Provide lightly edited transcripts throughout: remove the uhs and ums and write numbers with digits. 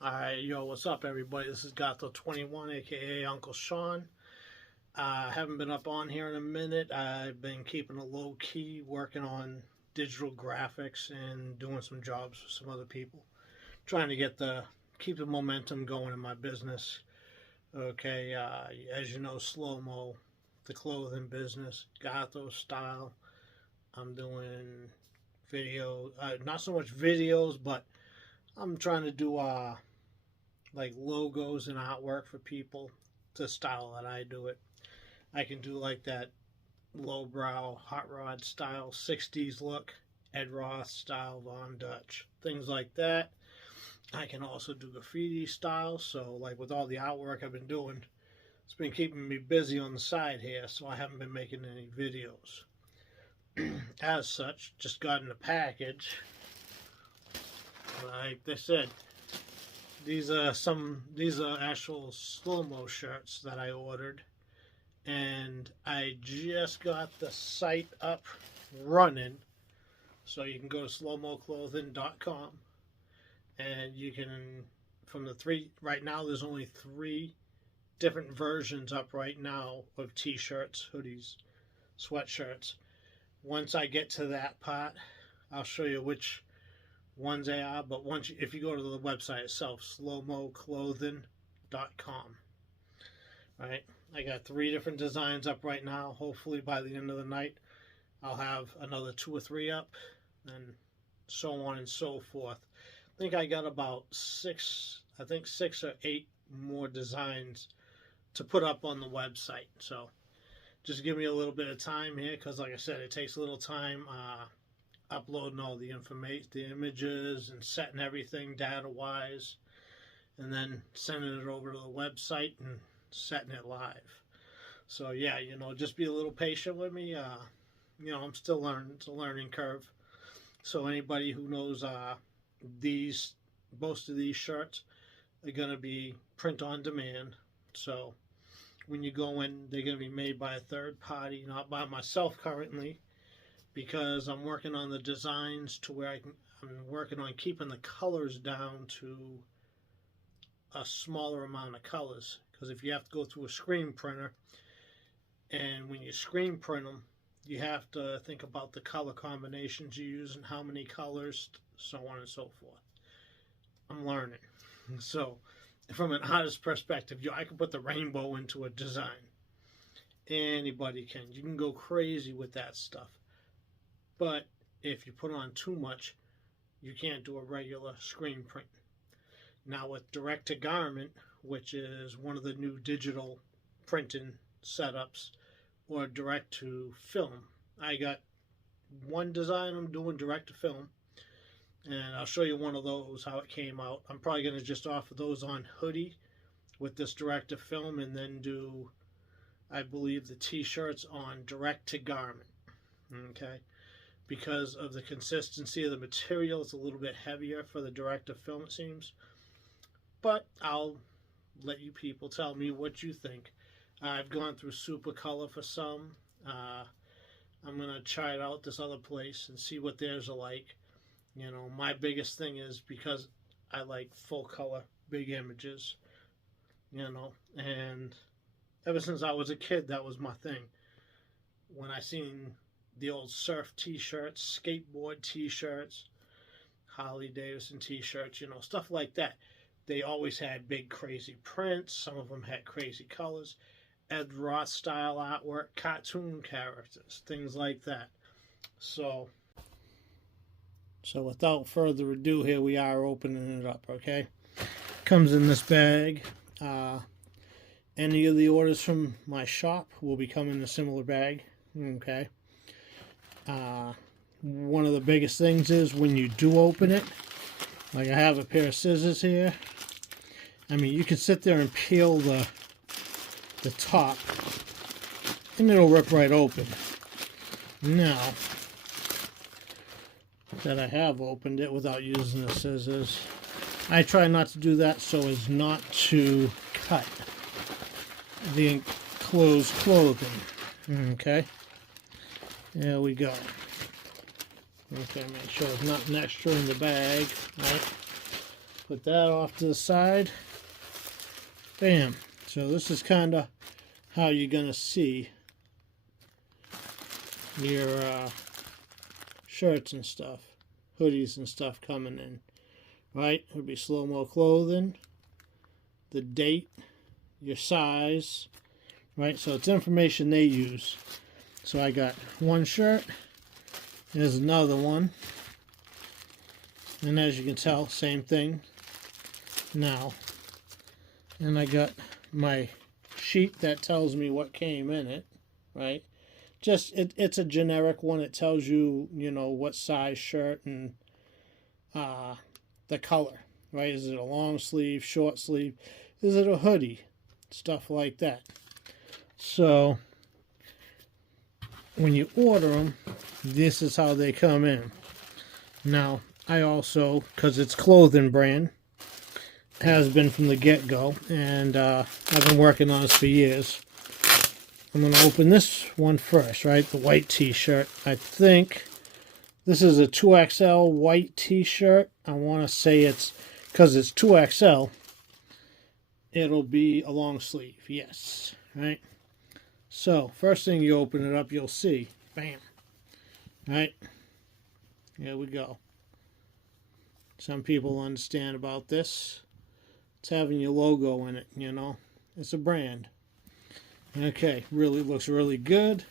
Alright, yo, what's up, everybody? This is Gato21, aka Uncle Sean. I haven't been up on here in a minute. I've been keeping it low key, working on digital graphics and doing some jobs for some other people. Trying to keep the momentum going in my business. Okay, as you know, Slow Mo, the clothing business, Gato style. I'm doing video, not so much videos, but I'm trying to do like logos and artwork for people, the style that I do it. I can do like that lowbrow hot rod style 60s look, Ed Roth style, Von Dutch, things like that. I can also do graffiti style, so like with all the artwork I've been doing, it's been keeping me busy on the side here, so I haven't been making any videos. As such, just got in a package. Like they said, these are actual slow-mo shirts that I ordered, and I just got the site up running, so you can go to slowmoclothing.com, and you can, from the three, right now there's only 3 different versions up right now of t-shirts, hoodies, sweatshirts. Once I get to that part, I'll show you which ones they are, but if you go to the website itself, slowmoclothing.com, right? I got 3 different designs up right now. Hopefully by the end of the night I'll have another 2 or 3 up, and so on and so forth. I think I got about 6 or 8 more designs to put up on the website, so just give me a little bit of time here, because like I said, it takes a little time uploading all the information, the images, and setting everything data-wise, and then sending it over to the website and setting it live. So yeah, just be a little patient with me. I'm still learning. It's a learning curve. So anybody who knows most of these shirts are going to be print on demand. So when you go in, they're going to be made by a third party, not by myself currently, because I'm working on the designs to where I'm working on keeping the colors down to a smaller amount of colors. Because if you have to go through a screen printer, and when you screen print them, you have to think about the color combinations you use and how many colors, so on and so forth. I'm learning. So from an artist perspective, I can put the rainbow into a design. Anybody can. You can go crazy with that stuff. But if you put on too much, you can't do a regular screen print. Now with direct to garment, which is one of the new digital printing setups, or direct to film, I got one design I'm doing direct to film, and I'll show you one of those, how it came out. I'm probably going to just offer those on hoodie with this direct to film, and then do, I believe, the t-shirts on direct to garment. Okay, because of the consistency of the material, it's a little bit heavier for the direct to film, it seems. But I'll let you people tell me what you think. I've gone through Super Color for some. I'm going to try it out this other place and see what theirs are like. My biggest thing is, because I like full color, big images, and ever since I was a kid, that was my thing. When I seen the old surf t-shirts, skateboard t-shirts, Harley Davidson t-shirts, stuff like that, they always had big crazy prints. Some of them had crazy colors, Ed Roth style artwork, cartoon characters, things like that. So without further ado, here we are opening it up, okay? Comes in this bag. Any of the orders from my shop will be coming in a similar bag, okay? One of the biggest things is when you do open it, like I have a pair of scissors here. I mean, you can sit there and peel the top, and it'll rip right open. Now that I have opened it without using the scissors, I try not to do that so as not to cut the enclosed clothing. Okay, there we go. Okay, make sure there's nothing extra in the bag, right? put that off to the side. Bam. So this is kind of how you're going to see your shirts and stuff, hoodies and stuff coming in, right? It'll be slow-mo clothing, the date, your size, right? So it's information they use. So I got one shirt, there's another one, and as you can tell, same thing now. And I got my sheet that tells me what came in it, right? Just it's a generic one. It tells you, you know, what size shirt and the color, right? Is it a long sleeve, short sleeve? Is it a hoodie? Stuff like that. So when you order them, this is how they come in. Now, I also, because it's clothing brand, has been from the get-go, and I've been working on this for years. I'm going to open this one first, right? The white t-shirt. I think this is a 2XL white t-shirt. I want to say it's, because it's 2XL, it'll be a long sleeve. Yes, right? So, first thing you open it up, you'll see. Bam. Right? Here we go. Some people understand about this. It's having your logo in it, you know. It's a brand. Okay, really looks really good.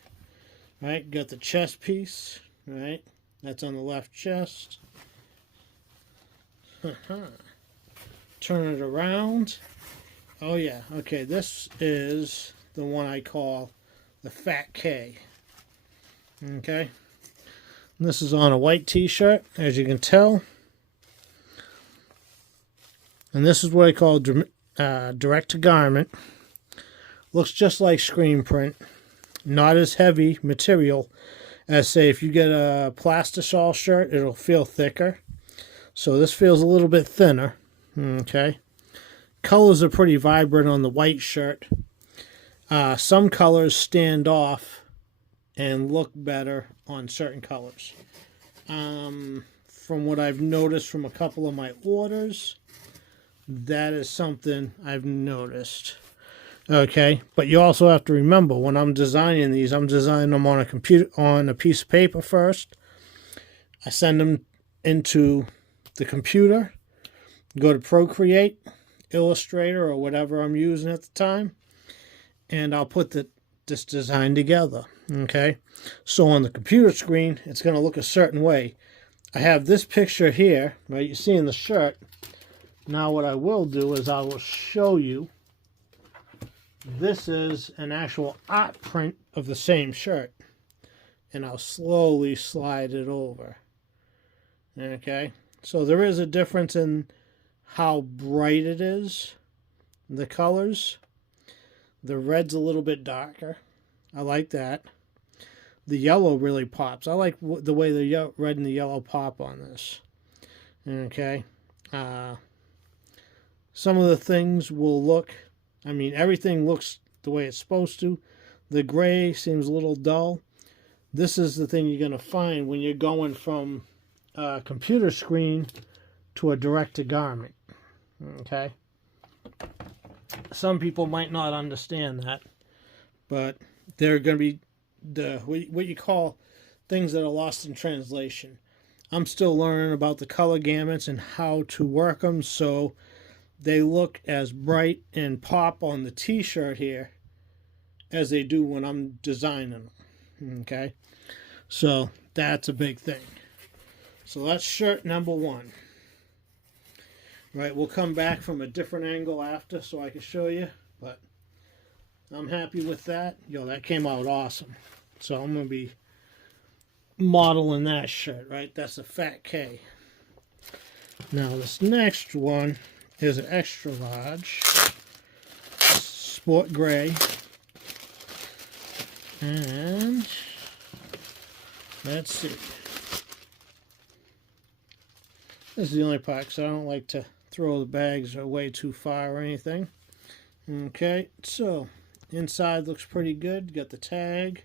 Right, got the chest piece, right? That's on the left chest. Turn it around. Oh yeah, okay, this is the one I call the Fat K. Okay. And this is on a white t-shirt, as you can tell. And this is what I call direct-to-garment. Looks just like screen print. Not as heavy material as, say, if you get a plastisol shirt, it'll feel thicker. So this feels a little bit thinner. Okay. Colors are pretty vibrant on the white shirt. Some colors stand off and look better on certain colors. From what I've noticed from a couple of my orders, that is something I've noticed. Okay, but you also have to remember, when I'm designing these, I'm designing them on a computer, on a piece of paper first. I send them into the computer, go to Procreate, Illustrator, or whatever I'm using at the time, and I'll put this design together. Okay, so on the computer screen, it's going to look a certain way. I have this picture here, right? You see in the shirt. Now what I will do is I will show you. This is an actual art print of the same shirt. And I'll slowly slide it over. Okay? So there is a difference in how bright it is. The colors. The red's a little bit darker. I like that. The yellow really pops. I like the way the red and the yellow pop on this. Okay? Some of the things will look, I mean, everything looks the way it's supposed to. The gray seems a little dull. This is the thing you're going to find when you're going from a computer screen to a direct-to-garment. Okay? Some people might not understand that, but they're going to be what you call things that are lost in translation. I'm still learning about the color gamuts and how to work them so they look as bright and pop on the t-shirt here as they do when I'm designing them. Okay? So that's a big thing. So that's shirt number one. Right, we'll come back from a different angle after so I can show you. But I'm happy with that. Yo, that came out awesome. So I'm going to be modeling that shirt, right? That's a Fat K. Now this next one is an extra large sport gray, and let's see, this is the only part because I don't like to throw the bags away too far or anything. Okay, so inside looks pretty good. Got the tag,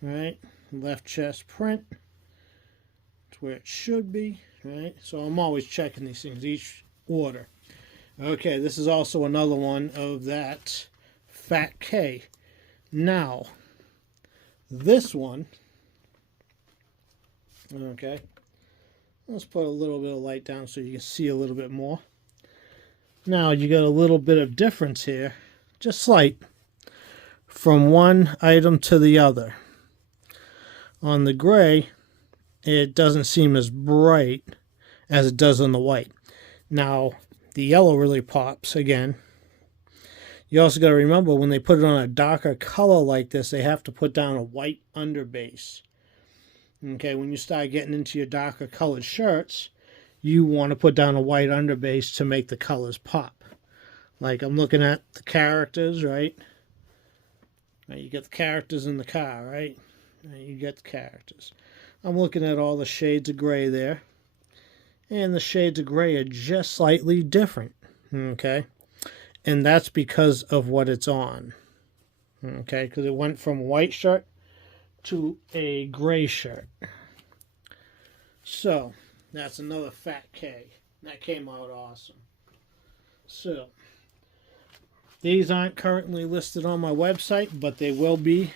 right? Left chest print. It's where it should be, right? So I'm always checking these things. order. Okay, this is also another one of that Fat K. Now, this one, okay, let's put a little bit of light down so you can see a little bit more. Now, you got a little bit of difference here, just slight, from one item to the other. On the gray, it doesn't seem as bright as it does on the white. Now, the yellow really pops again. You also got to remember when they put it on a darker color like this, they have to put down a white underbase. Okay, when you start getting into your darker colored shirts, you want to put down a white underbase to make the colors pop. Like I'm looking at the characters, right? You get the characters in the car, right? You get the characters. I'm looking at all the shades of gray there. And the shades of gray are just slightly different, okay? And that's because of what it's on, okay? Because it went from a white shirt to a gray shirt. So, that's another Fat K. That came out awesome. So, these aren't currently listed on my website, but they will be.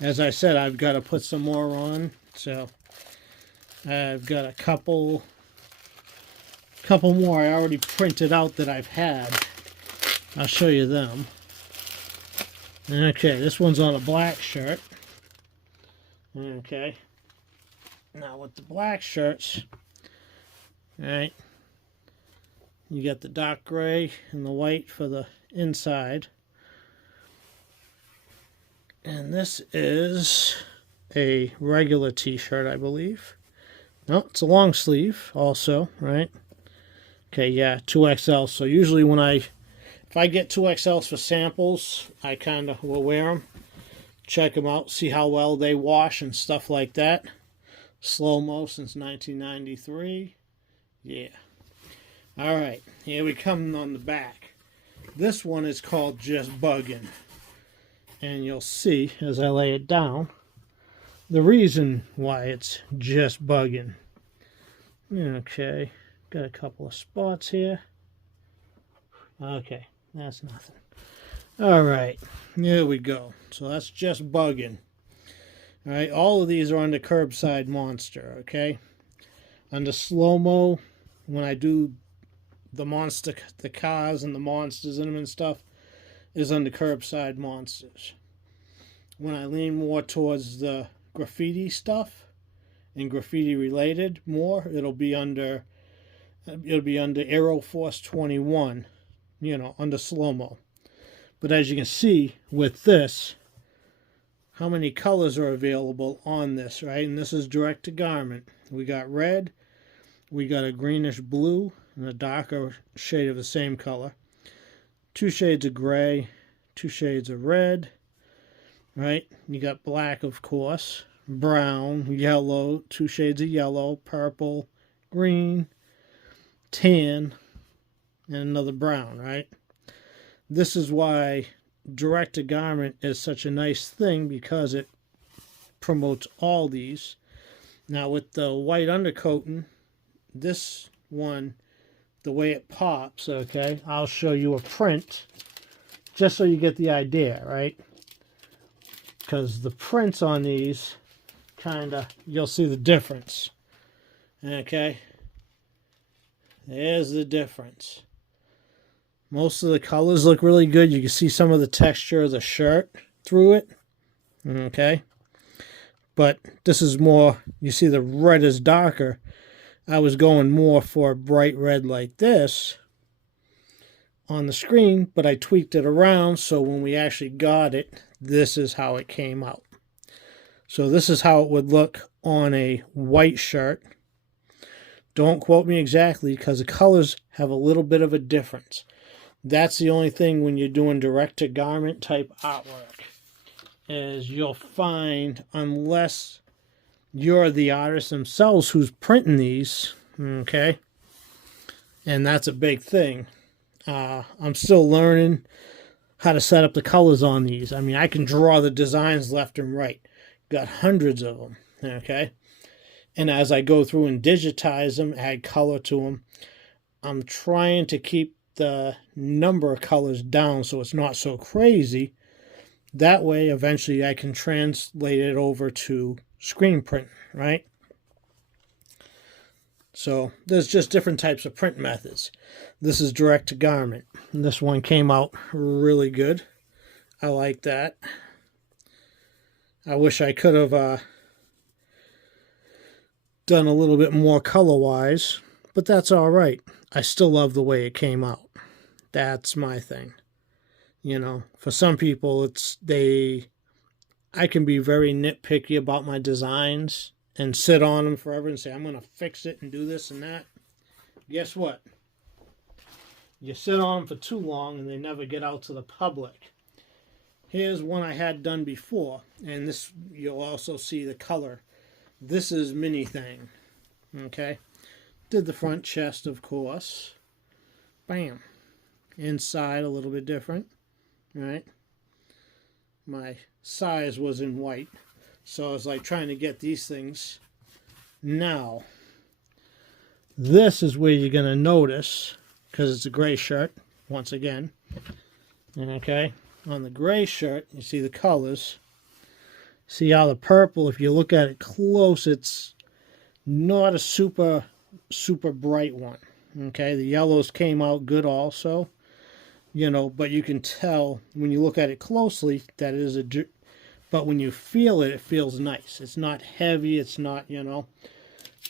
As I said, I've got to put some more on. So, I've got a couple more I already printed out that I've had. I'll show you them. Okay, this one's on a black shirt. Okay. Now with the black shirts, alright, you got the dark gray and the white for the inside. And this is a regular t-shirt, I believe. No, it's a long sleeve also, right? Okay, yeah, 2XL. So usually if I get 2XLs for samples, I kind of will wear them. Check them out, see how well they wash and stuff like that. Slow-mo since 1993. Yeah. Alright, here we come on the back. This one is called Just Buggin'. And you'll see, as I lay it down, the reason why it's just bugging. Okay. Got a couple of spots here. Okay, that's nothing. Alright, here we go. So that's just bugging. Alright, all of these are under Curbside Monster, okay? Under slow-mo, when I do the cars and the monsters in them and stuff, is under Curbside Monsters. When I lean more towards the graffiti stuff, and graffiti related more, it'll be under Aero Force 21, under slow-mo. But as you can see with this, how many colors are available on this, right? And this is direct to garment. We got red, we got a greenish blue, and a darker shade of the same color. 2 shades of gray, 2 shades of red, right? You got black, of course, brown, yellow, 2 shades of yellow, purple, green, tan, and another brown, right? This is why direct-to-garment is such a nice thing, because it promotes all these. Now with the white undercoating, this one, the way it pops, okay, I'll show you a print just so you get the idea, right? Because the prints on these, you'll see the difference. Okay? There's the difference. Most of the colors look really good. You can see some of the texture of the shirt through it. Okay? But this is more, you see the red is darker. I was going more for a bright red like this on the screen, but I tweaked it around so when we actually got it, this is how it came out. So this is how it would look on a white shirt. Don't quote me exactly, because the colors have a little bit of a difference. That's the only thing when you're doing direct-to-garment type artwork, is you'll find, unless you're the artist themselves who's printing these, okay, and that's a big thing. I'm still learning how to set up the colors on these. I mean, I can draw the designs left and right. Got hundreds of them, okay? And as I go through and digitize them, add color to them, I'm trying to keep the number of colors down so it's not so crazy. That way, eventually, I can translate it over to screen print, right? So there's just different types of print methods. This is direct to garment. This one came out really good. I like that. I wish I could have done a little bit more color-wise, but that's all right. I still love the way it came out. That's my thing. You know, for some people, I can be very nitpicky about my designs and sit on them forever and say, I'm going to fix it and do this and that. Guess what? You sit on them for too long and they never get out to the public. Here's one I had done before, and this, you'll also see the color. This is mini thing. Okay? Did the front chest, of course. Bam. Inside a little bit different. Right? My size was in white, so I was like trying to get these things. Now, this is where you're going to notice, because it's a gray shirt, once again. Okay? On the gray shirt, you see the colors. See how the purple, if you look at it close, it's not a super bright one. Okay? The yellows came out good also. You know, but you can tell when you look at it closely that it is but when you feel it, it feels nice. It's not heavy, it's not, you know.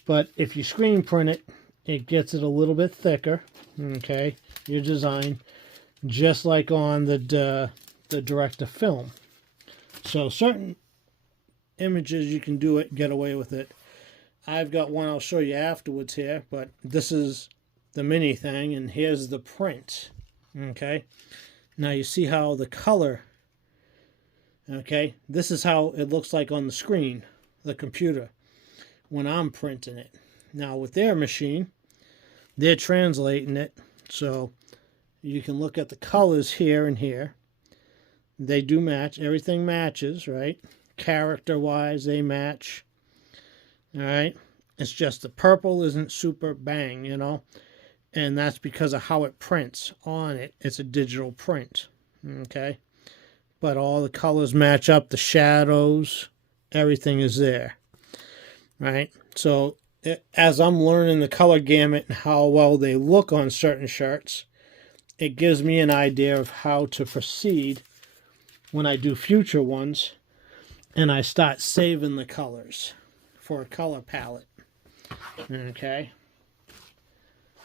But if you screen print it, it gets it a little bit thicker. Okay? Your design, just like on the direct to film. So certain images you can do it, get away with it. I've got one I'll show you afterwards here, but this is the mini thing, and here's the print. Okay, now you see how the color, okay, this is how it looks like on the screen, the computer, when I'm printing it. Now with their machine, they're translating it, so you can look at the colors here and here. They do match, everything matches, right? Character-wise, they match, all right? It's just the purple isn't super bang, you know? And that's because of how it prints on it. It's a digital print, okay? But all the colors match up, the shadows, everything is there, right? So as I'm learning the color gamut and how well they look on certain shirts, it gives me an idea of how to proceed when I do future ones and I start saving the colors for a color palette, okay?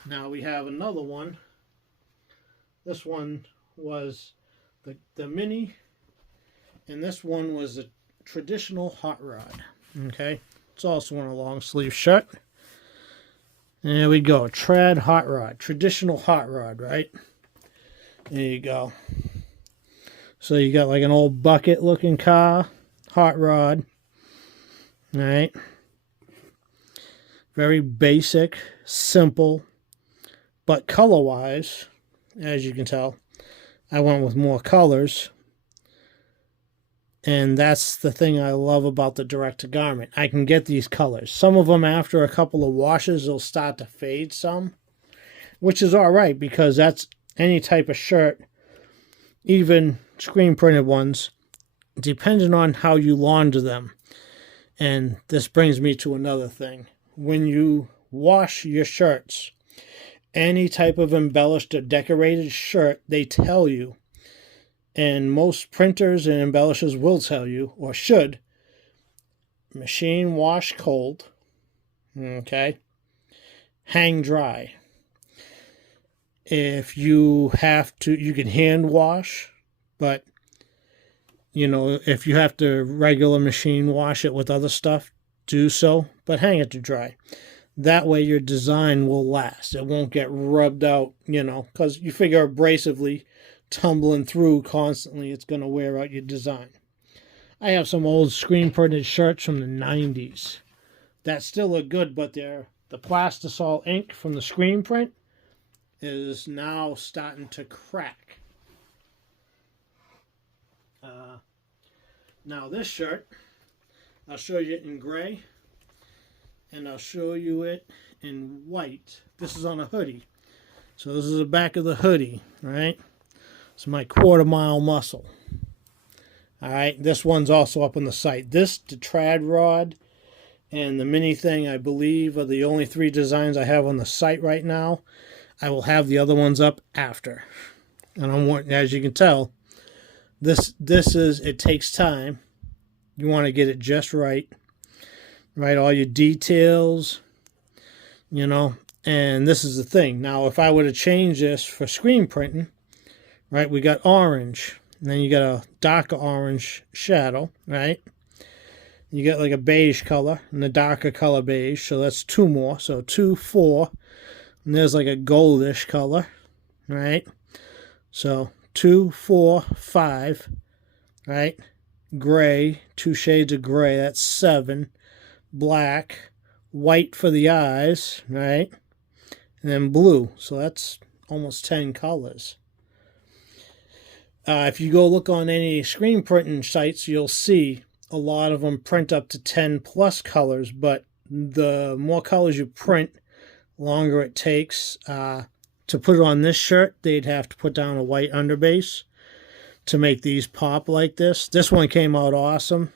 Now we have another one. This one was the mini, and this one was a traditional hot rod. Okay, it's also on a long sleeve shirt. And there we go, trad hot rod, traditional hot rod, right? There you go. So you got like an old bucket looking car, hot rod. All right, very basic, simple. But color-wise, as you can tell, I went with more colors. And that's the thing I love about the direct-to-garment. I can get these colors. Some of them, after a couple of washes, they'll start to fade some. Which is all right, because that's any type of shirt, even screen-printed ones, depending on how you launder them. And this brings me to another thing. When you wash your shirts, any type of embellished or decorated shirt, they tell you, and most printers and embellishers will tell you, or should, machine wash cold, okay, hang dry. If you have to, you can hand wash, but, you know, if you have to regular machine wash it with other stuff, do so, but hang it to dry. That way your design will last. It won't get rubbed out, you know, because you figure abrasively tumbling through constantly, it's going to wear out your design. I have some old screen printed shirts from the 90s that still look good, but the plastisol ink from the screen print is now starting to crack. Now this shirt, I'll show you it in gray. And I'll show you it in white. This is on a hoodie. So this is the back of the hoodie, right? It's my quarter-mile muscle. All right, this one's also up on the site. This, the trad rod, and the mini thing, I believe, are the only 3 designs I have on the site right now. I will have the other ones up after. And as you can tell, this is, it takes time. You want to get it just right. Right, all your details, you know. And this is the thing. Now, if I were to change this for screen printing, right, we got orange. And then you got a darker orange shadow, right? You get like a beige color and a darker color beige. So that's 2 more. So 2, 4. And there's like a goldish color, right? So 2, 4, 5, right? Gray, 2 shades of gray. That's 7. Black, white for the eyes, right? And then blue. So that's almost 10 colors. If you go look on any screen printing sites, you'll see a lot of them print up to 10 plus colors, but the more colors you print, the longer it takes. To put it on this shirt, they'd have to put down a white underbase to make these pop like this. This one came out awesome.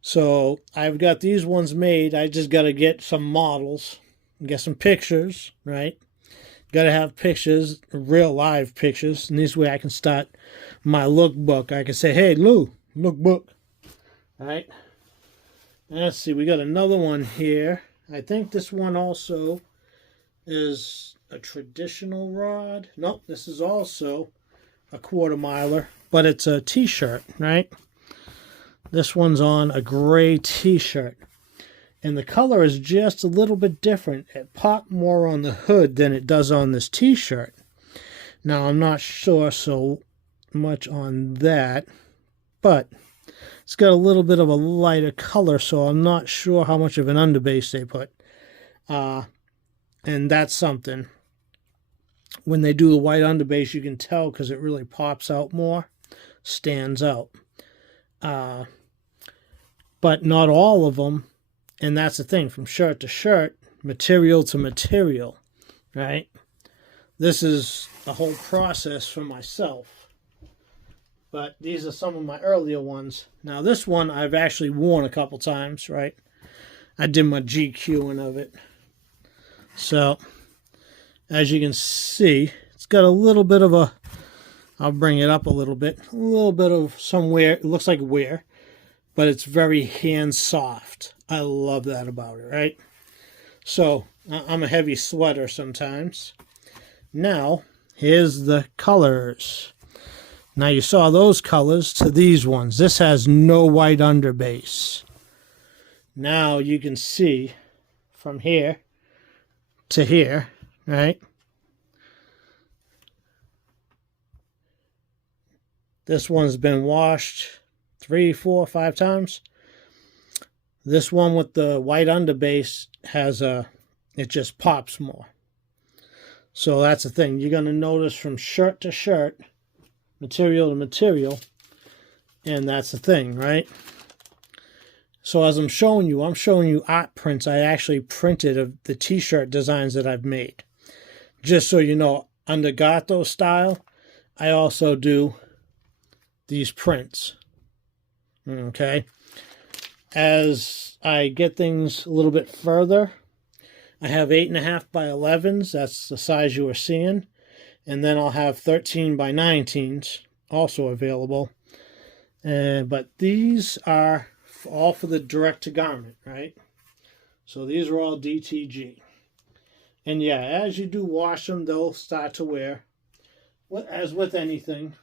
So I've got these ones made. I just got to get some models, get some pictures, right? Got to have pictures, real live pictures, and this way I can start my lookbook. I can say, hey, Lou, lookbook. All right. Let's see, we got another one here. I think this one also is a traditional rod. Nope, this is also a quarter miler, but it's a t-shirt, right? This one's on a gray t-shirt. And the color is just a little bit different. It popped more on the hood than it does on this t-shirt. Now, I'm not sure so much on that, but it's got a little bit of a lighter color, so I'm not sure how much of an underbase they put. And that's something. When they do the white underbase, you can tell because it really pops out more, stands out. But not all of them. And that's the thing, from shirt to shirt, material to material, right? This is a whole process for myself. But these are some of my earlier ones. Now, this one I've actually worn a couple times, right? I did my GQing of it. So, as you can see, it's got a little bit of a, I'll bring it up a little bit of some wear. It looks like wear, but it's very hand soft. I love that about it, right? So, I'm a heavy sweater sometimes. Now, here's the colors. Now, you saw those colors to these ones. This has no white underbase. Now, you can see from here to here, right? This one's been washed 3, 4, 5 times. This one with the white underbase has it just pops more. So that's the thing. You're going to notice from shirt to shirt, material to material, and that's the thing, right? So as I'm showing you art prints I actually printed of the t-shirt designs that I've made. Just so you know, under Gato style, I also do these prints. Okay? As I get things a little bit further, I have 8.5 by 11s. That's the size you are seeing. And then I'll have 13 by 19s also available. But these are all for the direct-to-garment, right? So these are all DTG. And yeah, as you do wash them, they'll start to wear, as with anything.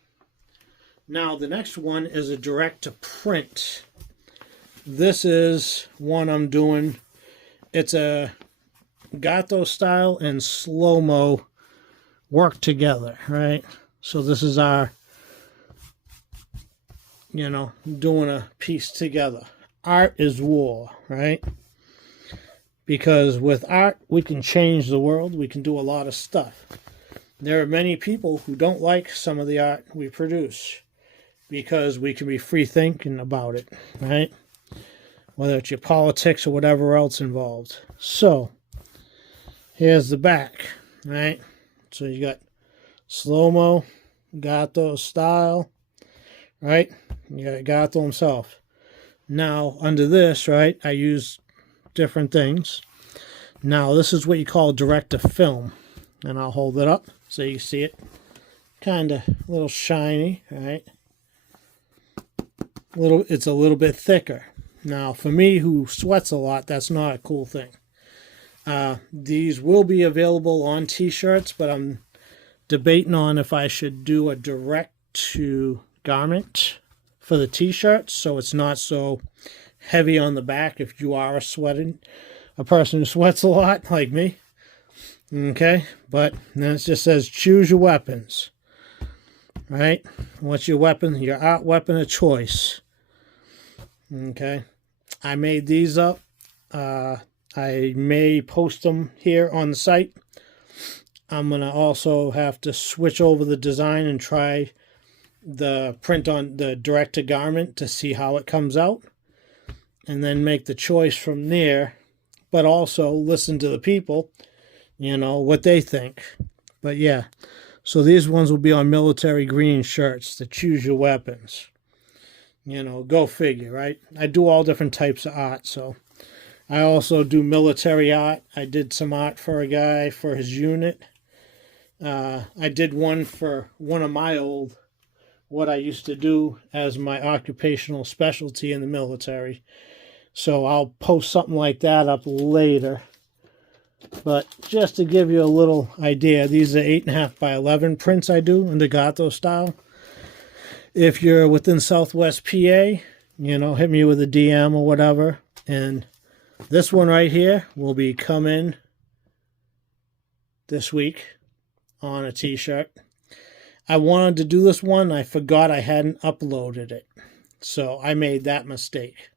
Now, the next one is a direct-to-print. This is one I'm doing. It's a Gato style and slow-mo work together, right? So this is our, doing a piece together. Art is war, right? Because with art, we can change the world. We can do a lot of stuff. There are many people who don't like some of the art we produce because we can be free thinking about it, right? Whether it's your politics or whatever else involved. So, here's the back, right? So you got slow-mo, Gato style, right? You got Gato himself. Now, under this, right, I use different things. Now, this is what you call direct-to-film. And I'll hold it up so you see it. Kind of a little shiny, right? It's a little bit thicker. Now, for me, who sweats a lot, that's not a cool thing. These will be available on t-shirts, but I'm debating on if I should do a direct-to-garment for the t-shirts, so it's not so heavy on the back if you are a person who sweats a lot, like me. Okay, but then it just says choose your weapons. Right? What's your weapon? Your art weapon of choice. Okay. I made these up. I may post them here on the site. I'm going to also have to switch over the design and try the print on the direct-to-garment to see how it comes out. And then make the choice from there. But also listen to the people, you know, what they think. But yeah. So these ones will be on military green shirts to choose your weapons. You know, go figure, right? I do all different types of art, so. I also do military art. I did some art for a guy for his unit. I did one for one of my what I used to do as my occupational specialty in the military. So I'll post something like that up later. But just to give you a little idea, these are 8.5 by 11 prints I do in the Gato style. If you're within Southwest PA, you know, hit me with a DM or whatever. And this one right here will be coming this week on a t-shirt. I wanted to do this one. I forgot I hadn't uploaded it. So I made that mistake.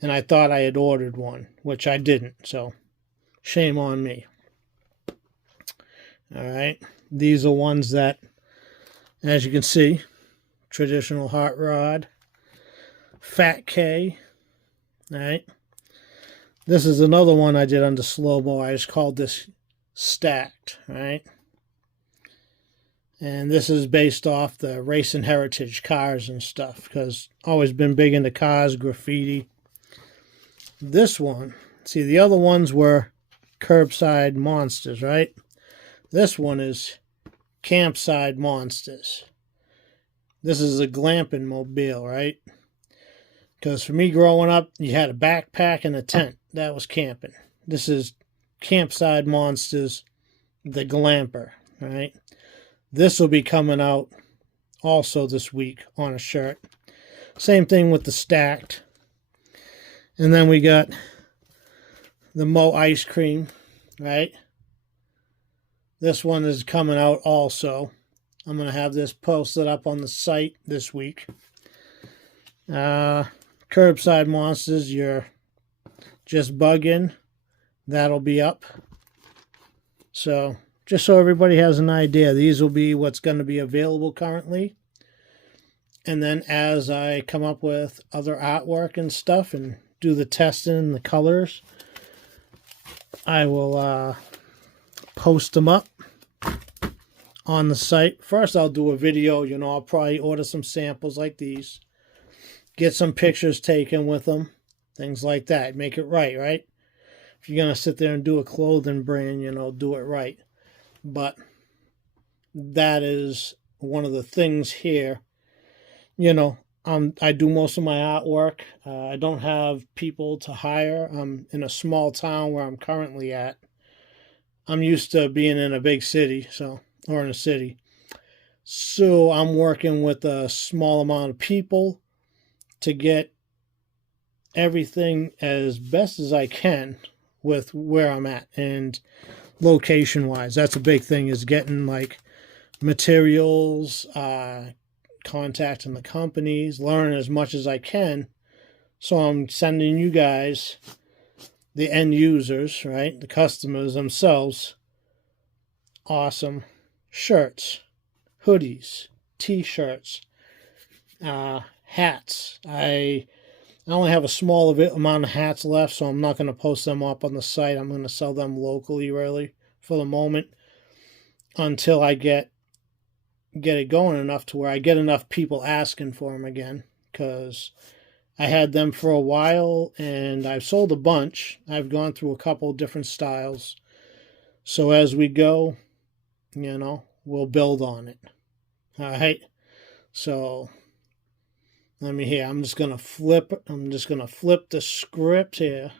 And I thought I had ordered one, which I didn't. So shame on me. All right. These are ones that, as you can see, traditional hot rod, Fat K. All right. This is another one I did under slow-mo. I just called this Stacked. All right. And this is based off the racing heritage cars and stuff, because always been big into cars, graffiti. This one, see, the other ones were curbside monsters, right? This one is campside monsters. This is a glamping mobile, right? Because for me growing up, you had a backpack and a tent. That was camping. This is campside monsters, the glamper, right? This will be coming out also this week on a shirt. Same thing with the Stacked. And then we got the Mo ice cream, right? This one is coming out also. I'm going to have this posted up on the site this week. Curbside monsters, you're just bugging. That'll be up. So, just so everybody has an idea, these will be what's going to be available currently. And then as I come up with other artwork and stuff and do the testing and the colors, I will post them up on the site. First, I'll do a video. You know, I'll probably order some samples like these. Get some pictures taken with them. Things like that. Make it right? If you're going to sit there and do a clothing brand, you know, do it right. But that is one of the things here. You know, I do most of my artwork. I don't have people to hire. I'm in a small town where I'm currently at. I'm used to being in a big city, or in a city. So I'm working with a small amount of people to get everything as best as I can with where I'm at. And location-wise, that's a big thing, is getting like materials, contacting the companies, learning as much as I can. So I'm sending you guys, the end users, right, the customers themselves, awesome shirts, hoodies, t-shirts, hats. I only have a small amount of hats left, so I'm not going to post them up on the site. I'm going to sell them locally, really, for the moment. until I get it going enough to where I get enough people asking for them again, because I had them for a while and I've sold a bunch. I've gone through a couple different styles. So as we go, we'll build on it. All right. So let me here. I'm just going to flip the script here.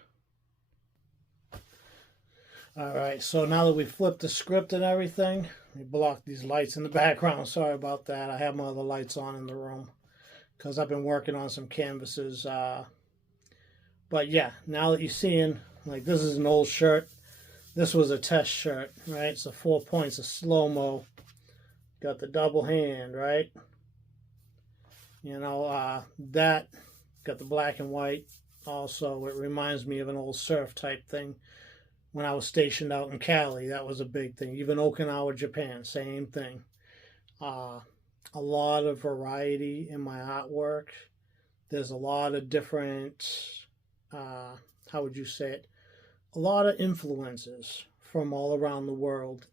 All right. So now that we flipped the script and everything, we block these lights in the background. Sorry about that. I have my other lights on in the room because I've been working on some canvases. But yeah, now that you're seeing, like, this is an old shirt. This was a test shirt, right? So 4 points of slow-mo. Got the double hand, right? That got the black and white. Also, it reminds me of an old surf type thing. When I was stationed out in Cali, that was a big thing. Even Okinawa, Japan, same thing. A lot of variety in my artwork. There's a lot of different, how would you say it? A lot of influences from all around the world